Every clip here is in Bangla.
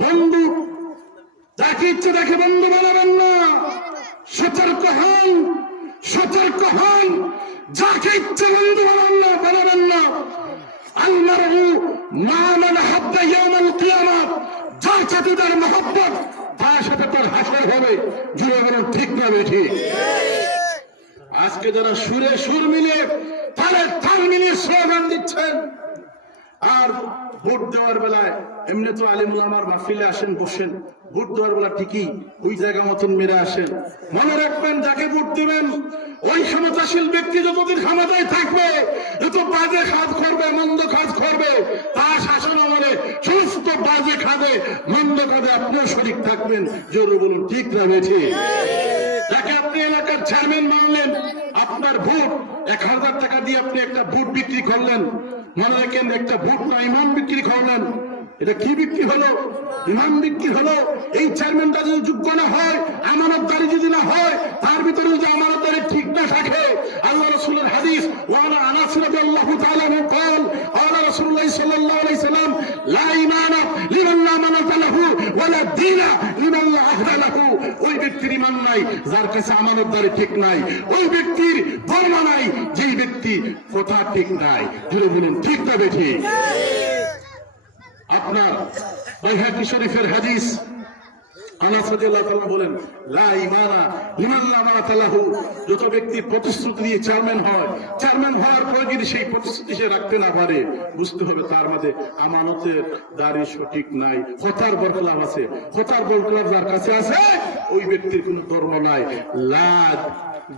বন্ধু যাকে ইচ্ছে দেখে বন্ধু বানাবেন না। সতর্ক হন, সতর্ক হন। যাকে ইচ্ছে বন্ধু বানাবেন না। আল-মারউ মা মান হাব্বা ইয়াউমাল কিয়ামাহ, যার সাথে তার মহব্বত তার সাথে তার হাসর হবে। জুড়ে বলুন ঠিক না বেঠিক? আজকে যারা সুরে সুর মিলে তালে তাল মিলিয়ে স্লোগান দিচ্ছেন, আর ভোট দেওয়ার বেলায় এমনি তো আলিম উলামার মাহফিলে আসেন, বসেন, ভোট দেওয়ার বেলা ঠিকই ওই জায়গা মতন মেরে আসেন। মনে রাখবেন, যাকে ভোট দিবেন ওই ক্ষমতাশীল ব্যক্তি যতদিন ক্ষমতায় থাকবে, যত বাজে কাজ করবে, মন্দ কাজ করবে, তার শাসন আমলে সমস্ত বাজে কাজে, মন্দ কাজে আপনিও শরীক থাকবেন। জোরে বলুন ঠিক না বেঠিক? যাকে আপনি এলাকার চেয়ারম্যান মানলেন, আপনার ভোট 1000 টাকা দিয়ে আপনি একটা ভোট বিক্রি করলেন। মনে রাখেন, একটা ভোট না ইমান বিক্রি করলেন। এটা কি বিক্রি হলো? ইমান বিক্রি হলো। এই চেয়ারম্যানটা যদি যোগ্য না হয়, আমানতদারি যদি না হয়, তার ভিতরে যদি আমানতদারি ঠিক না থাকে, আল্লাহ রাসূলের হাদিস, ওয়ানা আনাস রাদিয়াল্লাহু তাআলা আনহু قال قال رسول الله صلى الله عليه وسلم لا ঈমান লিমান লা আমানাতা লাহু ওয়ালা দীন লিমান লা আহদা লাহু। ওই ব্যক্তির ঈমান নাই যার কাছে আমানতদারি ঠিক নাই, ওই ব্যক্তির ধর্ম নাই যেই ব্যক্তি কথা ঠিক নাই। জোরে বলুন ঠিক না বেঠিক? আপনার বাইহাকি শরীফের হাদিস, আনাস রাদিয়াল্লাহু তাআলা বলেন, লা ঈমানা লিমান লা আমানাতা লাহু। যত ব্যক্তি প্রতিশ্রুতি দিয়ে চেয়ারম্যান হয়, চেয়ারম্যান হওয়ার পরে যদি সেই প্রতিশ্রুতি সে রাখতে না পারে, বুঝতে হবে তার মধ্যে আমানতের দাড়ি সঠিক নাই, কথার বরখলাফ আছে। কথার বরখলাফ যার কাছে আছে, ওই ব্যক্তির কোনো ধর্ম নাই। লা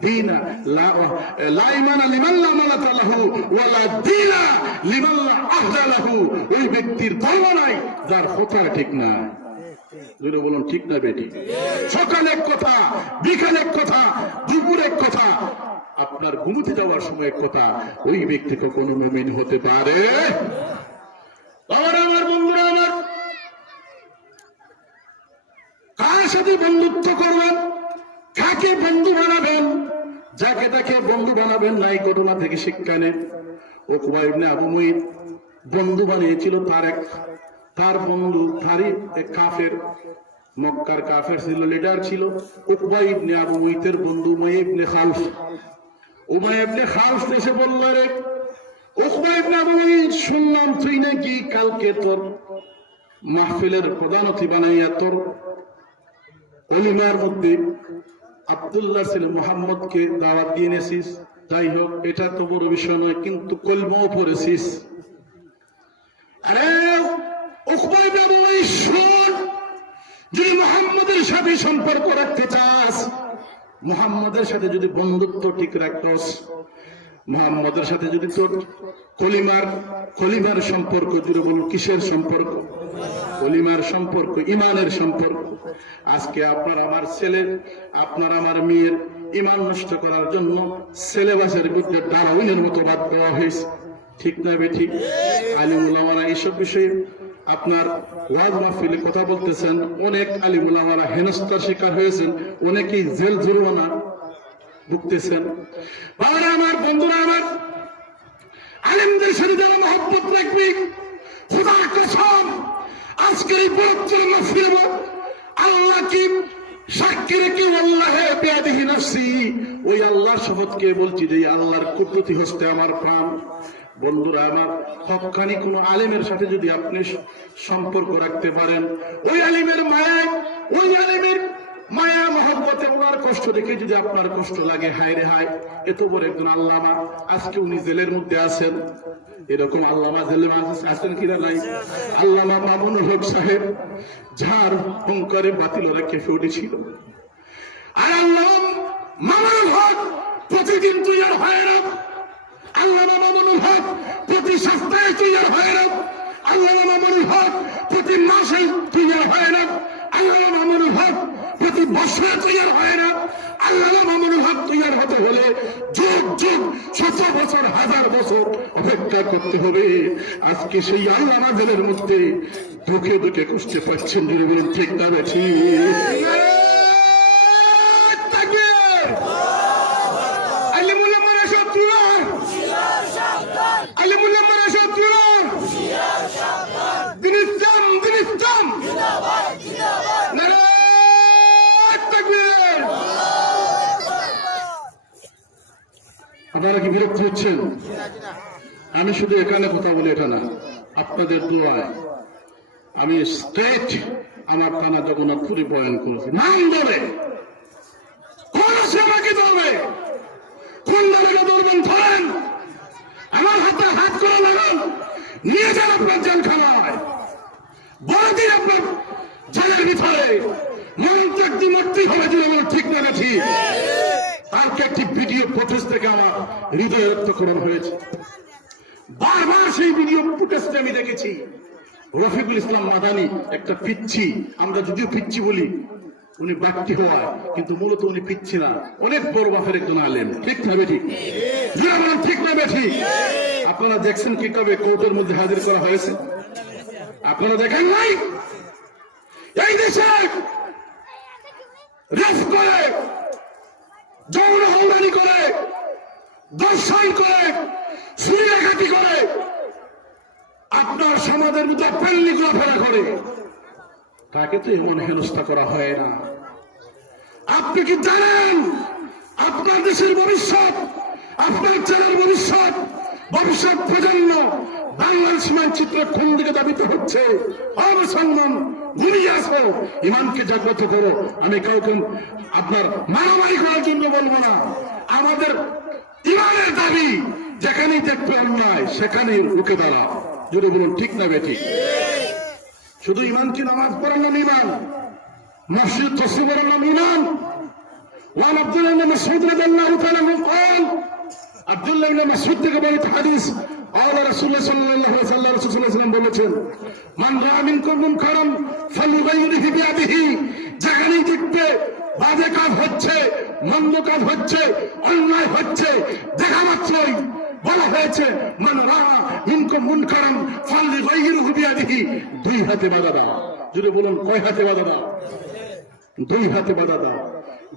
দীনা লা ঈমানা লিমান লা আমানাতা লাহু ওয়ালা দীনা লিমান লা আহদা লাহু। ওই ব্যক্তির ধর্ম নাই যার কথা ঠিক না। জোরে বলুন ঠিক না বেটি? সকালে এক কথা, বিকালে এক কথা, দুপুরে এক কথা, আপনার ঘুমোতে যাওয়ার সময় এক কথা। ওই ব্যক্তি কখনো মুমিন হতে পারে? আমার বন্ধুরা, আমার কার সাথে বন্ধুত্ব করবেন, কাকে বন্ধু বানাবেন, যাকে তাকে বন্ধু বানাবেন না। এই ঘটনা থেকে শিক্ষা নেন। উকবা ইবনে আবু মুইত বন্ধু বানিয়েছিল তার বন্ধু, তারই এক কাফের, মক্কার কাফের ছিল, লিডার ছিল। উকবা ইবনে আবু মুইতের বন্ধু উমাইয়া ইবনে খালফ। উমাইয়া ইবনে খালফ এসে বলল, রে উকবা ইবনে আবু মুইত, শুনলাম তুই নাকি কালকে তোর মাহফিলের প্রধান অতিথি বানাইয়া তোর অলিমার মধ্যে আব্দুল্লাহ ছিল মুহাম্মদকে দাওয়াত দিয়ে এনেছিস। যাই হোক, এটা তো বড় বিষয় নয়, কিন্তু কলমাও পড়েছিস। আরে উকবা ইবনে আবু মুইত, শোন, যদি মুহাম্মদের সাথে সম্পর্ক রাখতে চাস, মুহাম্মদের সাথে যদি বন্ধুত্ব ঠিক রাখতস, মুহাম্মদের সাথে যদি তোর কলিমার সম্পর্ক, জুড়ে বল কিসের সম্পর্ক? কলিমার সম্পর্ক, ইমানের সম্পর্ক। আজকে আপনার আমার ছেলের, আপনার আমার মেয়ের ইমান নষ্ট করার জন্য সিলেবাসের বিরুদ্ধে ডারউইনের মতো বাদ দেওয়া হয়েছে। ঠিক না বেঠিক? আলিম উলামারা এইসব বিষয়ে আপনার ওয়াজ মাহফিলে কথা বলতেছেন, অনেক আলিম উলামারা হেনস্থার শিকার হয়েছেন, অনেকেই জেল জরিমানা ভুগতেছেন। বাবারা আমার, বন্ধুরা আমার, আলিমদের সাথে যারা মহব্বত রাখবে, খোদার কসম, আজকের এই পবিত্র মাহফিলে আল্লাহকে সাক্ষী রেখে, আল্লাহে বিয়াদিহি নাফসি, ওই আল্লাহর শপথকে বলছি যে আল্লাহর কুদরতি হস্তে আমার প্রাণ। বন্ধুরা আমার, হক্কানি কোন আলিমের সাথে যদি আপনি সম্পর্ক রাখতে পারেন, ওই আলিমের মায়ায়, ওই আলিমের মায়া মহব্বতে ওনার কষ্ট দেখে যদি আপনার কষ্ট লাগে, হায় রে হায়, এত বড় একজন আল্লামা, আজকে উনি জেলের মধ্যে আছেন। এরকম আল্লামা জেলে আছেন কিনা নাই? আল্লামা মামুনুল হক সাহেব, যার হুঙ্কারে বাতিলরা কেঁপে উঠেছিল। আর আল্লামা মামুনুল হক প্রতিদিন তৈরি হয় না, আল্লামা মামুনুল হক প্রতি সপ্তাহে তৈরি হয় না, আল্লামা মামুনুল হক প্রতি মাসে তৈরি হয় না, আল্লামা মামুনুল হক প্রতি বছরে তৈরি হয় না। আল্লামা মামুনুল হক তৈরি হতে হলে যুগ যুগ, শত বছর, হাজার বছর অপেক্ষা করতে হবে। আজকে সেই আল্লামা জেলের মধ্যে দুঃখে দুঃখে কষ্টে পাচ্ছেন। যদি বলুন ঠিক না বেঠিক? আপনারা কি বিরক্ত হচ্ছেন? আমি শুধু এখানে কথা বলি, এটা না, আপনাদের দোয়ায় আমি স্টেট আমার থানা জগন্নাথপুরে বয়ান করেছি। নাম ধরে কোন আছে আমাকে ধরবে, কোন দলকে ধরবেন ধরেন, আমার হাতে হাত করে লাগান, নিয়ে যান আপনার জেলখানায়, বলে দিন আপনার জেলের ভিতরে মন্ত্র একটি মূর্তি হবে, যদি আমার ঠিক না ঠিক। তারকে একটি ভিডিও ফুটেজ থেকে আমার হৃদয় রক্তকরণ হয়েছে। বারবার সেই ভিডিও ফুটেজটা আমি দেখেছি। রফিকুল ইসলাম মাদানী একটা পিচ্ছি, আমরা যদিও পিচ্ছি বলি, উনি বাট্টি হওয়ায়, কিন্তু মূলত উনি পিচ্ছি না, অনেক বড় বাপের একজন আলেম। ঠিক না বেঠিক? ঠিক না বেঠিক? আপনারা দেখছেন কিভাবে কোর্টের মধ্যে হাজির করা হয়েছে? আপনারা দেখেন নাই? এই দেশে রেপ করে, যৌন হয়রানি করে, দর্শন করে, চুরি ডাকাতি করে, আপনার সমাজের মধ্যে প্যান্নি ঘোরাফেরা করে, তাকে তো এমন হেনস্থা করা হয় না। আপনি কি জানেন আপনার দেশের ভবিষ্যৎ, আপনার ছেলের ভবিষ্যৎ, ভবিষ্যৎ প্রজন্ম বাংলাদেশ মানচিত্র কোন দিকে দাবিত হচ্ছে? মুসলমান ঘুমিয়ে আসো, ইমানকে জাগ্রত করো। আমি কাউকে আপনার মারামারি করার জন্য বলবো না। আমাদের ইমানের দাবি, যেখানেই দেখবে অন্যায় সেখানেই রুখে দাঁড়াও। যদি বলুন ঠিক না বেঠিক? শুধু ইমান কি নামাজ পড়ার নাম ইমান, মসজিদ তসবিহের নাম ইমান। ওয়ান আব্দুল্লাহ ইবনে মাসউদ রাদিয়াল্লাহু তাআলা قال আব্দুল্লাহ ইবনে মাসউদ থেকে বর্ণিত হাদিস, আল্লাহ রাসূলুল্লাহ সাল্লাল্লাহু আলাইহি ওয়াসাল্লাম বলেছেন, মান রাআ মিনকুম মুনকারান ফালইউগাইরিহি বিয়াদিহি, যেখানেই দেখবে বাজে কাজ হচ্ছে, মন্দ কাজ হচ্ছে, অন্যায় হচ্ছে, দেখা মাত্রই বলা হয়েছে মান রাআ মিনকুম মুনকারান ফালইউগাইরিহি বিয়াদিহি, দুই হাতে বাধা দাও। যদি বলুন কয় হাতে বাধা দাও? দুই হাতে বাধা দাও।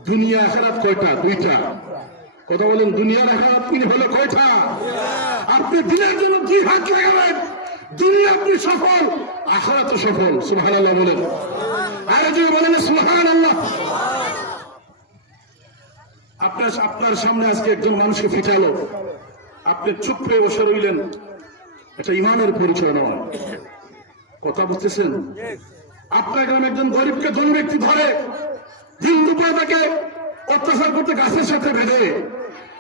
দুনিয়া আখিরাত কয়টা? দুইটা। কথা বলেন, দুনিয়ার আখিরাত তিন হলো কয়টা? আপনি দিনের জন্য দুই হাত লাগাবেন, দুনিয়া আপনি সফল, আখিরাত সফল। সুবহানাল্লাহ বলেন। আর যদি বলেন সুবহানাল্লাহ। আপনার সামনে আজকে একজন মানুষকে ফিটালো, আপনি চুপ হয়ে বসে রইলেন, এটা ইমানের পরিচয় নয়। কথা বুঝতেছেন? আপনার গ্রামে একজন গরিবকে ধনী ব্যক্তি ধরে দিন দুপুরে তাকে অত্যাচার করতে গাছের সাথে বেঁধে,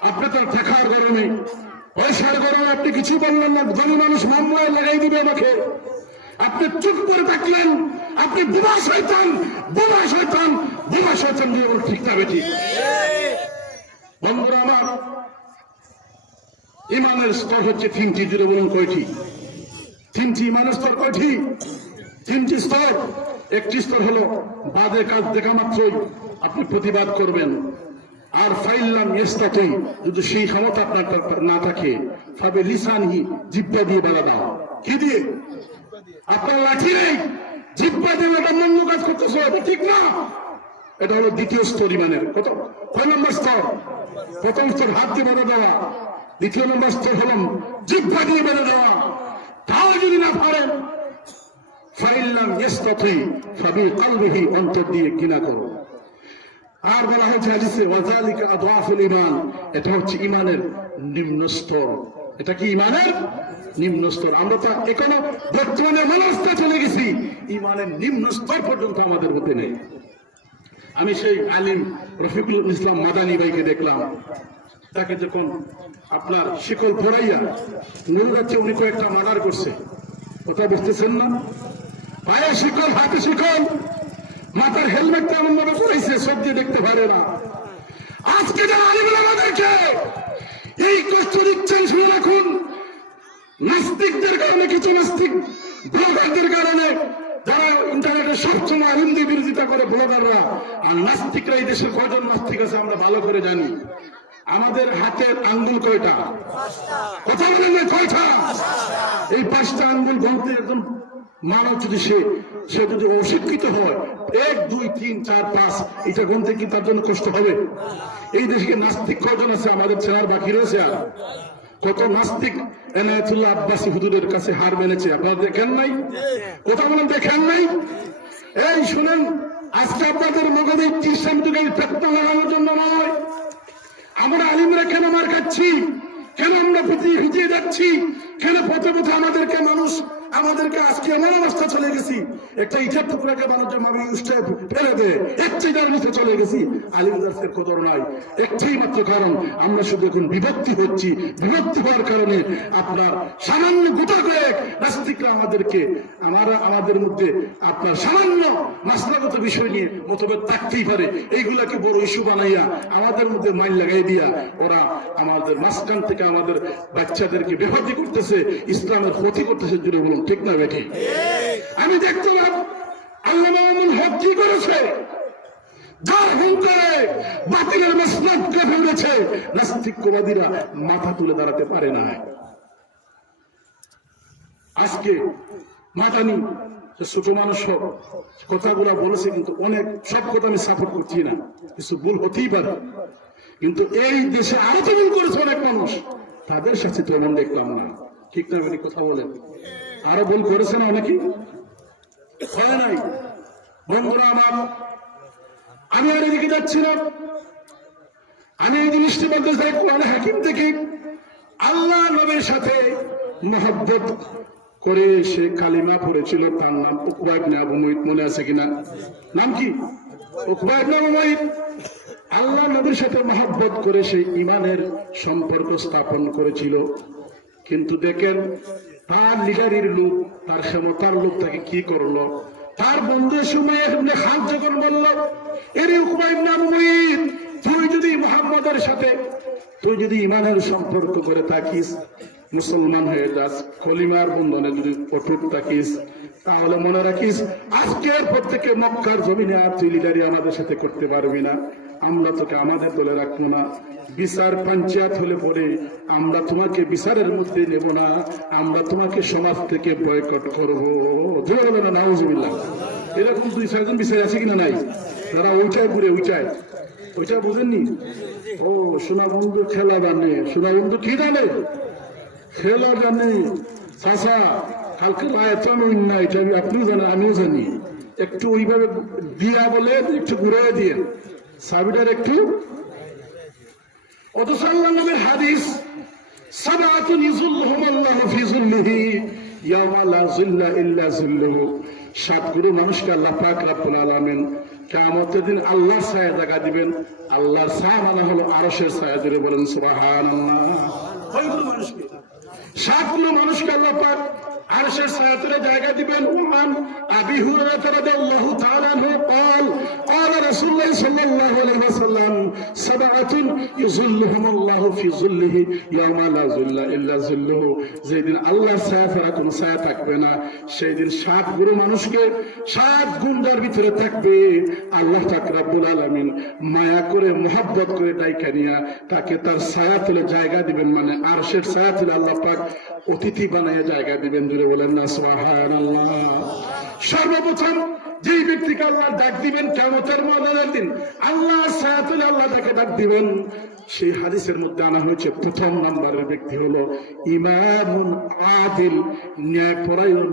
আপনি তার ঠেকার গরমে, পয়সার গরমে আপনি কিছু বললেন না, ধনী মানুষ মামলায় লাগাই দিবে আমাকে, আপনি চুপ করে থাকলেন। আপনি বুবা শয়তান, বুবা শয়তান, বুবা শয়তান দিয়ে বল ঠিক না বেঠিক? বন্ধুরা আমার, ইমানের স্তর হচ্ছে তিনটি। জুড়ে বলুন কয়টি? তিনটি। ইমানের স্তর কয়টি? তিনটি স্তর। একটি স্তর হলো বাজে কাজ দেখা মাত্রই আপনি প্রতিবাদ করবেন। আর ফাইল্লাম ইস্তাতুই, যদি সেই ক্ষমতা আপনার না থাকে, ফাবে লিসানহি, জিহ্বা দিয়ে বাধা দাও। কি দিয়ে? আপনার লাঠি নেই, জিহ্বা দিয়ে একটা মন্দ কাজ করতেছে, এটা ঠিক না। এটা হলো দ্বিতীয় স্তর ইমানের। কত? 6 নম্বর স্তর। প্রথম স্তর হাত দিয়ে বাধা দেওয়া, দ্বিতীয় নম্বর স্তর হল জিহ্বা দিয়ে বেঁধে দেওয়া। তাও যদি না পারেন, ফাইল্লাম ইস্তাতুই ফাবি কলবিহি, অন্তর দিয়ে ঘৃণা করো। আর বলা হয়েছে হাদিসে, ওয়াযালিকা আদওয়াফুল ঈমান, এটা হচ্ছে ঈমানের নিম্ন স্তর। এটা কি? ঈমানের নিম্ন স্তর। আমরা তো এখনো বর্তমানে মনস্থে চলে গেছি, ঈমানের নিম্ন স্তর পর্যন্ত আমাদের মধ্যে নেই। আমি সেই আলিম রফিকুল ইসলাম মাদানী ভাইকে দেখলাম, তাকে যখন আপনার শিকল পরাইয়া নিয়ে যাচ্ছে, উনি কয়েকটা মার্ডার করছে। কথা বুঝতেছেন না? পায়ে শিকল, হাতে শিকল, মাথার হেলমেটটা এমন ভাবে পড়েছে সব দিয়ে দেখতে পারে না। আজকে যারা আলিমুল আমাদেরকে এই কষ্ট দিচ্ছেন, শুনে রাখুন, নাস্তিকদের কারণে, কিছু নাস্তিক ব্লগারদের কারণে, যারা ইন্টারনেটে সবসময় হিন্দি বিরোধিতা করে ব্লগাররা, আর নাস্তিকরা এই দেশের কয়জন নাস্তিক আছে আমরা ভালো করে জানি। আমাদের হাতের আঙ্গুল কয়টা? কথা বলেন না, কয়টা? এই 5টা আঙ্গুল গণতে একজন মানব যদি সে যদি অশিক্ষিত হয়, 1 2 3 4 5 এটা গণতে কি তার জন্য কষ্ট হবে? এই দেশে নাস্তিক কয়জন আছে আমাদের চেনার বাকি রয়েছে? আর কত নাস্তিক এনায়েতুল্লাহ আব্বাসী হুজুরের কাছে হার মেনেছে, আপনারা দেখেন নাই? কথা বলেন, দেখেন নাই? এই শুনেন, আজকে আপনাদের মগজে ইসলাম যুগের ফেতনা লাগানোর জন্য নয়, আমরা আলিমরা কেন মার খাচ্ছি, কেন আমরা ভিজিয়ে যাচ্ছি, কেন পথে পথে আমাদেরকে আজকে এমন অবস্থা চলে গেছি, একটা ইটার টুকরাকে মানুষের মামি উষ্টায় ফেলে দেয়, একটাই যার নিচে চলে গেছি। আলিমদের কদর নাই, একটাই মাত্র কারণ আমরা শুধু এখন বিভক্তি হচ্ছি। বিভক্তি হওয়ার কারণে আপনার সামান্য গোটা কয়েক নাস্তিকরা আমাদের মধ্যে আপনার সামান্য মাসলাগত বিষয় নিয়ে মতভেদ থাকতেই পারে, এইগুলাকে বড় ইস্যু বানাইয়া আমাদের মধ্যে মাইল লাগাই দিয়া ওরা আমাদের মাঝখান থেকে আমাদের বাচ্চাদেরকে বেফাতি করতেছে, ইসলামের ক্ষতি করতেছে। জুড়ে বলুন ঠিক না বেঠি? আমি দেখতে পাব আল্লামা মামুনুল হক কি করেছে, যার হুঙ্কারে বাতিলের মাসলাককে ফেলেছে, নাস্তিকবাদীরা মাথা তুলে দাঁড়াতে পারে না। আজকে মাদানি ছোট মানুষ কথাগুলো বলেছে, কিন্তু অনেক সব কথা আমি সাপোর্ট করছি না, কিছু ভুল হতেই পারে, কিন্তু এই দেশে আরো তো ভুল করেছে অনেক মানুষ, তাদের সাথে তো এমন দেখলাম না। ঠিক না বেটি? কথা বলেন, আরো ভুল করেছে না অনেকেই? হয় নাই? বন্ধুরা আমার, আমি আর এদিকে যাচ্ছি না, আমি এই জিনিসটি বলতে চাই কোরআন হাকিম থেকে। আল্লাহ নবীর সাথে মহব্বত করে সে কালিমা পড়েছিল, তার নাম উকবা ইবনে আবু মুইত, মনে আছে কিনা? নাম কি? উকবা ইবনে আবু মুইত। আল্লাহ নবীর সাথে মহব্বত করে সে ইমানের সম্পর্ক স্থাপন করেছিল, কিন্তু দেখেন তার লিডারির লোক, তার ক্ষমতার লোক তাকে কি করলো? তার বন্ধুর সময় ইবনে খান যখন বলল, এরে উকবা ইবনে আবু মুইত, তুই যদি মুহাম্মদের সাথে ইমানের সম্পর্ক করে থাকিস, মুসলমান হয়ে যাস, কলিমার বন্ধনে যদি অটুট থাকিস, তাহলে মনে রাখিস আজকের পর থেকে মক্কার জমিনে আর তুই লিডারি আমাদের সাথে করতে পারবি না, আমরা তোকে আমাদের দলে রাখবো না, বিচার পঞ্চায়েত হলে পরে আমরা তোমাকে বিচারের মধ্যে নেব না, আমরা তোমাকে সমাজ থেকে বয়কট করবো। নাউজুবিল্লাহ। এরকম 2-4 জন বিচার আছে কিনা? নাই। তারা ওইটাই ঘুরে ওইটা বুঝেননি? ও সোনা বন্ধু খেলা জানে, সোনা বন্ধু কি জানে? খেলা জানে। চাষা কালকে না, এটা আপনিও জানেন, আমিও জানি। একটু ওইভাবে দিয়া বলে একটু ঘুরে দিয়ে সাবিটার একটু। অথচ আল্লাহ নবীর হাদিস, সাবাতুন ইযুল্লুহুমুল্লাহু ফি যিল্লিহি ইয়াওমা লা যিল্লা ইল্লা যিল্লুহু। 7 গুরু মানুষকে আল্লাহ পাক রব্বুল আলামিন কিয়ামতের দিন আল্লাহর ছায়া জায়গা দিবেন। আল্লাহর ছায়া মানে হলো আরশের ছায়া। জুড়ে বলেন সুবহানাল্লাহ। কয়গুলো মানুষকে? 7 গুলো মানুষকে আল্লাহ পাক আরশের ছায়াতলে জায়গা দিবেন। ওমান আবি হুরায়রা রাদিয়াল্লাহু তাআলা আনহু قال قال رسول الله صلى الله عليه وسلم سبعة يظلهم الله في ظله يوم لا ظل الا ظله। যেদিন আল্লাহর ছায়া ছাড়া কোনো ছায়া থাকবে না, সেই দিন 7 গুরু মানুষকে 7 গুণের ভিতরে থাকবে। আল্লাহ পাক রব্বুল আলামিন মায়া করে মোহাব্বত করে ডাইকা নিয়া তাকে তার ছায়াতলে জায়গা দিবেন, মানে আরশের ছায়াতলে আল্লাহ পাক অতিথি বানায় জায়গা দিবেন। জুড়ে বলেন না সুবহানাল্লাহ। সর্বপ্রথম যেই ব্যক্তিকে আল্লাহ ডাক দিবেন কিয়ামতের ময়দানের দিন, আল্লাহর ছায়াতলে আল্লাহ তাকে ডাক দিবেন, সেই হাদিসের মধ্যে আনা হয়েছে প্রথম নাম্বারের ব্যক্তি হলো ইমামুন আদিল, ন্যায়পরায়ণ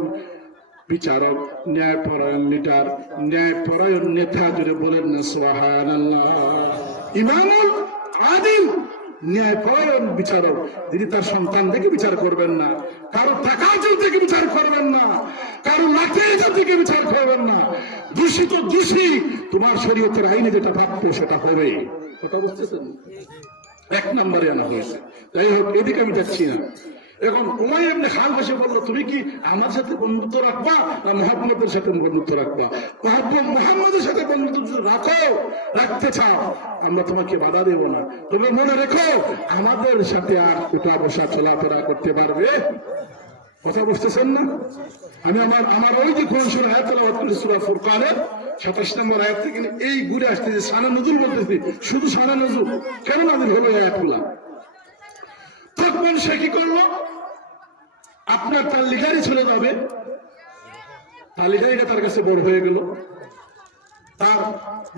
বিচারক, ন্যায়পরায়ণ লিডার, ন্যায়পরায়ণ নেতা। জুড়ে বলেন না সুবহানাল্লাহ। ইমামুল আদিল, ন্যায়পরায়ণ বিচারক, যিনি তার সন্তান দেখে বিচার করবেন না, কারো টাকা থেকে বিচার করবেন না, কারো লাঠি থেকে বিচার করবেন না। দূষিত দোষী, তোমার শরীয়তের আইনে যেটা ভাবতো সেটা হবে। কথা বুঝতেছেন? 1 নম্বরে আনা হয়েছে। যাই হোক, এদিকে আমি যাচ্ছি না। এখন উমাইয়া ইবনে খালদ এসে বলল, তুমি কি আমার সাথে বন্ধুত্ব রাখবা না মুহাম্মদের সাথে বন্ধুত্ব রাখবা? মুহাম্মদের সাথে বন্ধুত্ব রাখতে চাও, আমরা তোমাকে বাধা দেব না, তবে মনে রেখো আমাদের সাথে আর উঠা বসা চলাফেরা করতে পারবে। কথা বুঝতেছেন না? আমি আমার ওই যে কোন সূরা আয়াত তেলাওয়াত করেছি, সূরা ফুরকানের 27 নম্বর আয়াত থেকে এই ঘুরে আসতে যে শানে নজুল বলতেছি, শুধু শানে নজুল কেন নাযিল হলো এই আয়াতগুলা? তখন সে কি করলো? আপনার তার লিডারি চলে যাবে, তার লিডারিটা তার কাছে বড় হয়ে গেল, তার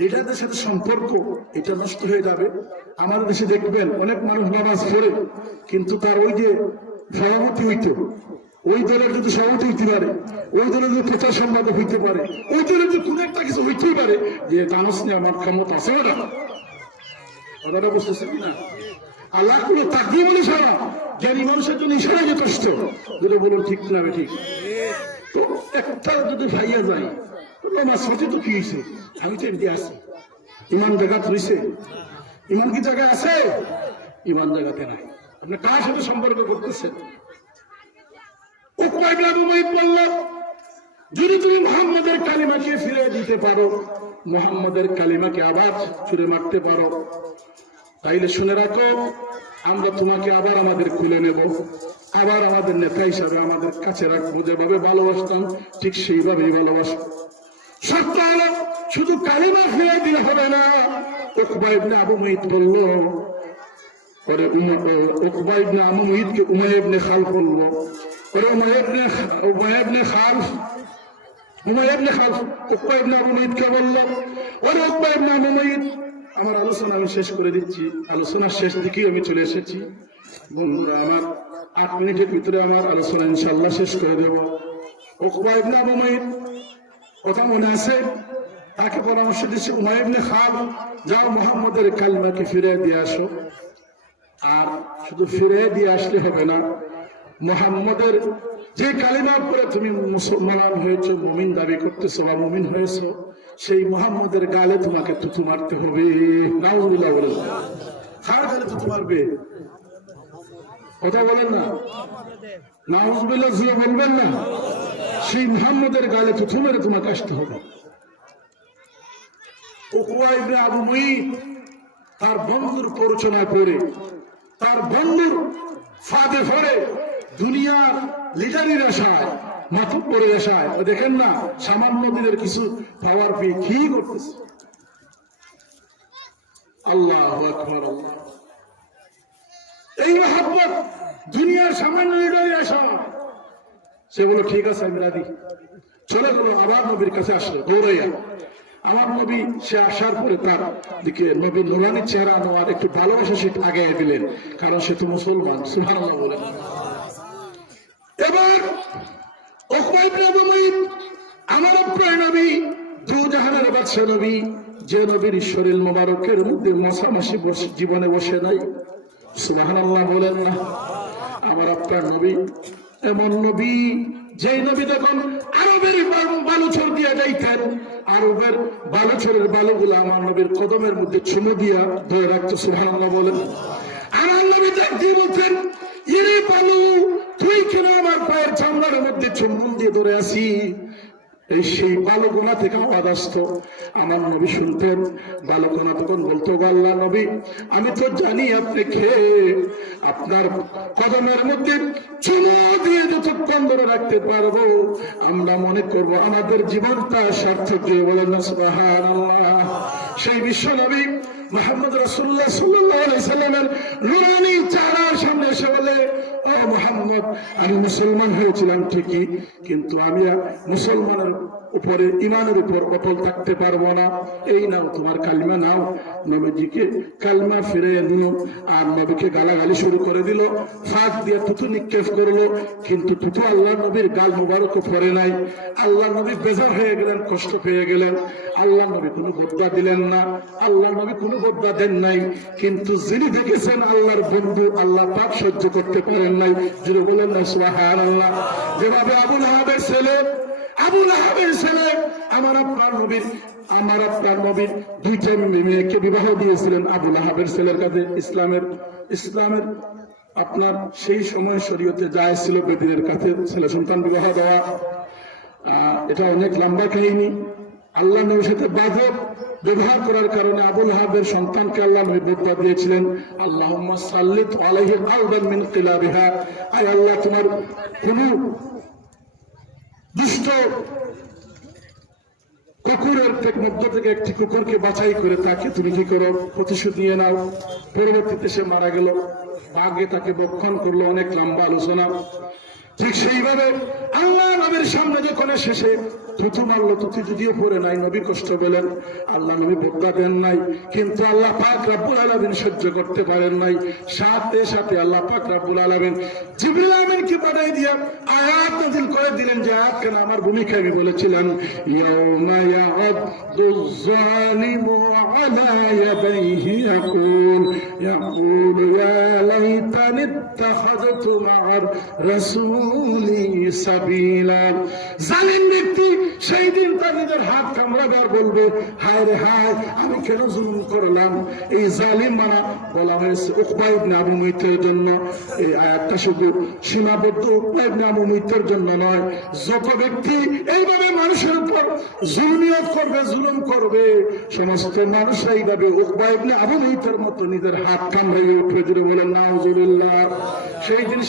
লিডারদের সাথে সম্পর্ক এটা নষ্ট হয়ে যাবে। আমাদের দেশে দেখবেন অনেক মানুষ নামাজ পড়ে, কিন্তু তার ওই যে সভাপতি হইতো, ওই দলের যদি সভাপতি হইতে পারে, ওই দলের যদি প্রচার সম্পাদক হইতে পারে, ওই দলের যদি কোন একটা কিছু হইতেই পারে, যে জানোস না আমার ক্ষমতা আছে ওটা। কথাটা বুঝতেছেন না? আল্লাহ কোনো তাকদীমুল ইশারা, জ্ঞানী মানুষের জন্য ইশারা যথেষ্ট। যেটা বলুন ঠিক না ঠিক? তো একটা যদি ভাইয়া যায়, আমার সাথে তো কি হয়েছে, আমি তো এমনি আছি, ইমান জায়গা হয়েছে? ইমান কি জায়গায় আছে? ইমান জায়গাতে নাই। আপনি কার সাথে সম্পর্ক করতেছেন? উকবা ইবনে আবু মুঈত বলল, যদি তুমি মুহাম্মাদের কালিমাকে ফিরে দিতে পারো, মুহাম্মাদের কালিমাকে আবার ছুঁড়ে মারতে পারো, তাইলে শুনে রাখো, আমরা তোমাকে আবার আমাদের খুলে নেব, আবার আমাদের নেতা হিসাবে আমাদের কাছে রাখবো। যেভাবে ভালোবাসতাম ঠিক সেইভাবেই ভালোবাসবো। সত্য হলো শুধু কালিমা ফিরে দিলে হবে না। উকবা ইবনে আবু মুঈত বলল, পরে উকবা ইবনে আবু মুঈতকে উমাইয়া ইবনে খালফ বলল, পরে উমাইয়া ইবনে খালফ উকবা ইবনে আবু মুঈতকে বলল, ওরে উকবা ইবনে আবু মুঈত, আমার আলোচনা আমি শেষ করে দিচ্ছি। আলোচনার শেষ দিকেই আমি চলে এসেছি বন্ধুরা। আমার 8 মিনিটের ভিতরে আমার আলোচনা ইনশাআল্লাহ শেষ করে দেব। উকবা ইবনে আবু মুঈত কথা মনে আছে? তাকে পরামর্শ দিচ্ছে উমাইয়া ইবনে খালফ, যাও মুহাম্মাদের কালিমাকে ফিরে দিয়ে আসো। আর শুধু ফিরে দিয়ে আসলে হবে না, মুহাম্মাদের যে কালিমার পরে তুমি মুসলমান হয়েছো, মুমিন দাবি করতেছো বা মুমিন হয়েছো, সেই মুহাম্মাদের গালে তোমাকে থুতু মারতে হবে। নাউজুবিল্লাহ বলেন। কার গালে থুতু মারবে? কথা বলেন না, নাউজুবিল্লাহ জুড়ে বলবেন না। সেই মুহাম্মাদের গালে থুতু মেরে তোমাকে আসতে হবে। উকবা ইবনে আবু মুঈত তার বন্ধুর প্ররোচনায় পড়ে, তার বন্ধুর ফাঁদে পড়ে, দুনিয়ার লিডারির আশায়, মাতব্বরের আশায়, দেখেন না সামান্য দিনের কিছু পাওয়ার পেয়ে কি করতেছে। আল্লাহু আকবার। আল্লাহ, এই মহব্বত দুনিয়ার সামান্য লিডারির আশা। সে বলল ঠিক আছে আমি রাজি। চলে গেল, আবার নবীর কাছে আসলো দৌড়াইয়া। আমার নবী সে আসার পরে তার দিকে নবীর নুরানি চেহারা আনোয়ার একটু ভালোবাসা সে আগে দিলেন, কারণ সে তো মুসলমান। সুবহানাল্লাহ বলেন। এবার উকবা ইবনে আবু মুঈত, আমার প্রিয় নবী, দুজাহানের বাদশা নবী, যে নবীর শরীর মোবারকের মধ্যে মশামাছি জীবনে বসে নাই। সুবহানাল্লাহ বলেন না? আমার আপনার নবী এমন নবী, যেই নবী দেখুন আরবের বালুচর দিয়ে যাইতেন, আরবের বালুচরের বালুগুলো আমার নবীর কদমের মধ্যে চুমু দিয়া ধরে রাখতো। সুবহানাল্লাহ বলেন। আমার নবী দেখতেই বলতেন, ইরে বালু, তুই কেন আমার পায়ের চামড়ার মধ্যে চুম্বন দিয়ে ধরে আসি? এই সেই বালুকোনা থেকে আওয়াজ আসতো, আমার নবী শুনতেন। বালুকোনা তখন বলতো, আল্লাহ নবী, আমি তো জানি আপনি খেয়ে আপনার কদমের মধ্যে চুমু দিয়ে যতক্ষণ ধরে রাখতে পারবো, আমরা মনে করব আমাদের জীবনটা সার্থক। বলেন না সুবহানাল্লাহ। সেই বিশ্ব নবী মুহাম্মদ রাসূলুল্লাহ সাল্লাল্লাহু আলাইহি সাল্লামের নুরানি চেহারার সামনে এসে বলে, ও মুহাম্মদ, আমি মুসলমান হয়েছিলাম ঠিকই, কিন্তু আমি মুসলমানের উপরে, ইমানের উপর অটল থাকতে পারবো না। এই নাও তোমার কালিমা নাও। নবীজিকে কালিমা ফিরে দিল, আর নবীকে গালাগালি শুরু করে দিল, ফাঁক দিয়ে থুতু নিক্ষেপ করলো। কিন্তু থুতু আল্লাহ নবীর গাল মুবারক পড়ে নাই। আল্লাহ নবী বেজার হয়ে গেলেন, কষ্ট পেয়ে গেলেন। আল্লাহ নবী কোনো বদয়া দিলেন না, আল্লাহ নবী কোনো বদয়া দেন নাই। কিন্তু যিনি দেখেছেন আল্লাহর বন্ধু, আল্লাহ পাক সহ্য করতে পারেন নাই। যিনি বলেন না সুবহানাল্লাহ। যেভাবে আবু লাহাবের ছেলে আমার আপনার নবীর 2টা মেয়েকে বিবাহ দিয়েছিলেন আবু লাহাবের ছেলের কাছে। ইসলামের আপনার সেই সময় শরীয়তে জায়েজ ছিল বেদিনের কাছে ছেলে সন্তান বিবাহ দেওয়া। এটা অনেক লম্বা কাহিনী। আল্লাহ নবীর সাথে বাধক ব্যবহার করার কারণে আবু লাহাবের সন্তানকে আল্লাহ নবী বদয়া দিয়েছিলেন, আল্লাহুম্মা সাল্লিত আলাইহি আউদান মিন কিলাবিহা। আয় আল্লাহ, তোমার কোন দুষ্ট কুকুরের মধ্য থেকে একটি কুকুরকে বাছাই করে তাকে তুমি কি করো, প্রতিশোধ নিয়ে নাও। পরবর্তীতে সে মারা গেল, বাঘে তাকে বক্ষণ করলো। অনেক লম্বা আলোচনা। ঠিক সেইভাবে আল্লাহ নবীর সামনে যখন শেষে থুতু মারলো, থুতু যদিও পরে নাই, নবী কষ্ট বলেন, আল্লাহ নবী বদলা দেন নাই, কিন্তু আল্লাহ পাক রব্বুল আলামিন সহ্য করতে পারেন নাই। সাথে সাথে আল্লাহ পাক রব্বুল আলামিন জিবরিল আমিনকে পাঠিয়ে দিয়া আয়াত নাযিল করে দিলেন, যে আয়াত কেন আমার ভূমিকা আমি বলেছিলাম, ইয়াউমা ইয়া'আদুয যালিমু আলা ইয়াদাইহি ইয়াকুল ইয়া লাইতানি ইত্তাখাযতু মা'আর রাসূলি সাবিলা। জালিম ব্যক্তি সেই দিন তার নিজের হাত কামড়াবে আর বলবে, হায় রে হায়, আমি কেন জুলুম করলাম। এই জালিম মানা বলা হয়েছে উকবা ইবনে আবু মুইতের জন্য। এই আয়াতটা শুধু সীমাবদ্ধ উকবা ইবনে আবু মুইতের জন্য নয়, যত ব্যক্তি এইভাবে মানুষের উপর জুলমিয়ত করবে, জুলুম করবে, সমস্ত মানুষ এইভাবে উকবা ইবনে আবু মুইতের মতো নিজের হাত কামড়াইয়ে উঠবে। জুড়ে বলেন নাউজুবিল্লাহ।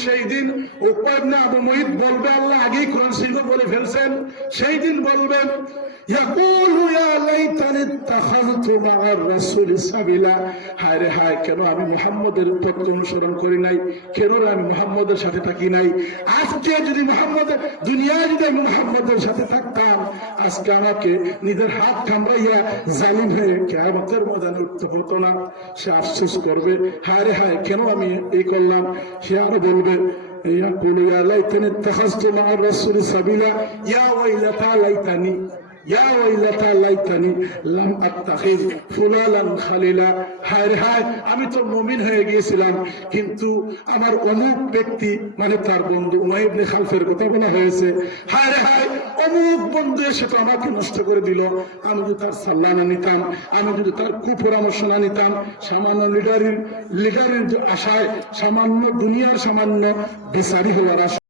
সেই দিন উকবা ইবনে আবু মুইত বলবে, আল্লাহ আগেই কোরআন শরীফে বলে ফেলছেন, সেই দিন বলবেন, ইয়াকুলু ইয়া লাইতানি ইত্তাখাযতু মা'আর রাসূলি সাবিলা। হায় রে হায়, কেন আমি মুহাম্মদের তত্ত্ব অনুসরণ করি নাই, কেন আমি মুহাম্মদের সাথে থাকি নাই। আজকে যদি মুহাম্মদের দুনিয়ায় যদি আমি মুহাম্মদের সাথে থাকতাম, আজকে আমাকে নিজের হাত কামড়াইয়া জালিম হয়ে কিয়ামতের ময়দানে উঠতে হতো না। সে আফসোস করবে, হায় রে হায়, কেন আমি এই করলাম। সে আরো বলবে, ইয়াকুলু ইয়া লাইতানি ইত্তাখাযতু মা'আর রাসূলি সাবিলা ইয়া ওয়াইলাতা লাইতানি ইয়া ওয়াইলাতা লাইতানি লাম আত্তাখিয ফুলালান খালিলা। হায় রে হায়, আমি তো মুমিন হয়ে গিয়েছিলাম, কিন্তু আমার অমুক ব্যক্তি, মানে তার বন্ধু উমাইয়া ইবনে খালফের কথা বলা হয়েছে। হায় রে হায়, অমুক বন্ধু এসে তো আমাকে নষ্ট করে দিল। আমি যদি তার সাল্লাহ না নিতাম, আমি যদি তার কুপরামর্শ না নিতাম, সামান্য লিডারের আশায়, সামান্য দুনিয়ার সামান্য বিচারী হওয়ার আশায়